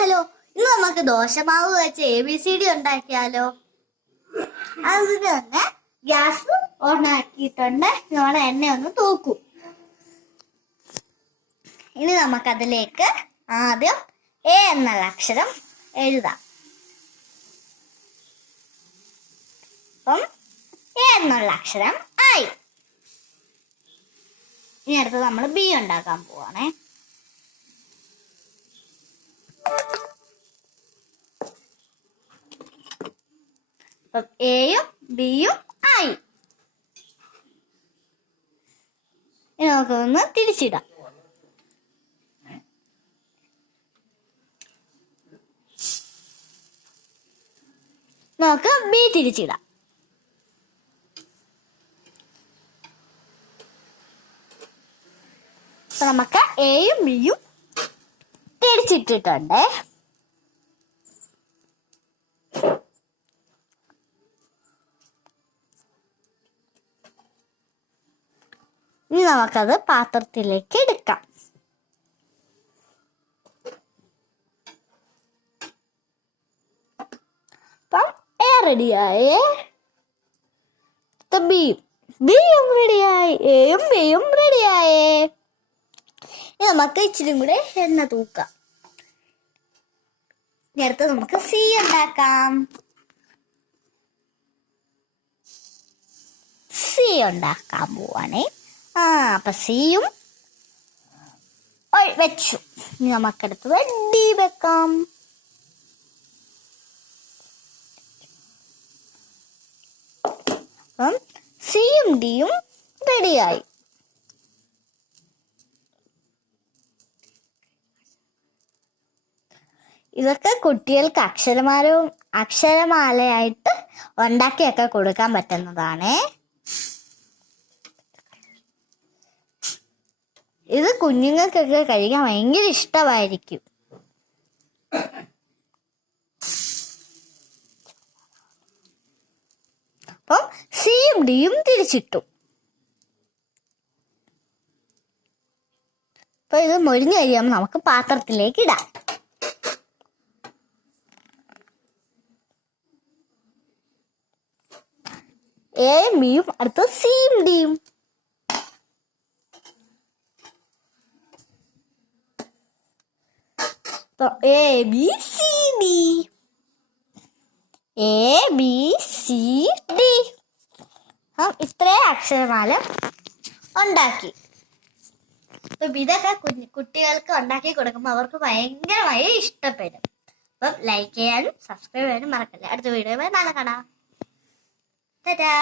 Hello ഇന്ന് നമുക്ക് ദോശമാവ് വെച്ച് എ ബി സി ഡി ഉണ്ടാക്കിയാലോ? അതിന് തന്നെ ഗ്യാസ് ഓൺ ആക്കിയിട്ടുണ്ട്. നമ്മുടെ എണ്ണ ഒന്ന് തൂക്കും. ഇനി നമുക്കതിലേക്ക് ആദ്യം എ എന്ന അക്ഷരം എഴുതാം. അപ്പം എ എന്നുള്ള അക്ഷരം ആയി. ഇനി അടുത്ത് നമ്മൾ ബി ഉണ്ടാക്കാൻ പോവാണേ. അപ്പം എയും ബിയും ആയി. ഇനി നമുക്കൊന്ന് തിരിച്ചിടാം. നമുക്ക് ബി തിരിച്ചിടാം. നമുക്ക് എയും ബിയും തിരിച്ചിട്ടിട്ടുണ്ട്. ഇനി നമുക്കത് പാത്രത്തിലേക്ക് എടുക്കാം. അപ്പം എ റെഡിയായേ ബിയും ബിയും റെഡിയായി എയും ബിയും റെഡിയായേ നമുക്ക് ഇച്ചിരി കൂടെ എണ്ണ തൂക്കാം. നേരത്തെ നമുക്ക് സി ഉണ്ടാക്കാം. സി ഉണ്ടാക്കാൻ പോവാണേ. ആ അപ്പൊ സിയും. വെച്ചു. ഇനി നമുക്കടുത്ത് വെഡി വെക്കാം. അപ്പം സിയും ഡിയും റെഡിയായി. ഇതൊക്കെ കുട്ടികൾക്ക് അക്ഷരമാലവും അക്ഷരമാലയായിട്ട് ഉണ്ടാക്കിയൊക്കെ കൊടുക്കാൻ പറ്റുന്നതാണേ. ഇത് കുഞ്ഞുങ്ങൾക്കൊക്കെ കഴിക്കാൻ ഭയങ്കര ഇഷ്ടമായിരിക്കും. അപ്പം സിയും ഡിയും തിരിച്ചിട്ടു. അപ്പൊ ഇത് മൊരിഞ്ഞു കഴിയുമ്പോൾ നമുക്ക് പാത്രത്തിലേക്ക് ഇടാം. എയും ബിയും അടുത്ത സിയും ഡിയും. A B C D. A B C D. അപ്പം ഇത്രയും അക്ഷരമാല ഉണ്ടാക്കി. അപ്പം ഇതൊക്കെ കുഞ്ഞു കുട്ടികൾക്ക് ഉണ്ടാക്കി കൊടുക്കുമ്പോൾ അവർക്ക് ഭയങ്കരമായി ഇഷ്ടപ്പെടും. അപ്പം ലൈക്ക് ചെയ്യാനും സബ്സ്ക്രൈബ് ചെയ്യാനും മറക്കല്ലേ. അടുത്ത വീഡിയോ നാളെ കാണാം. തരാ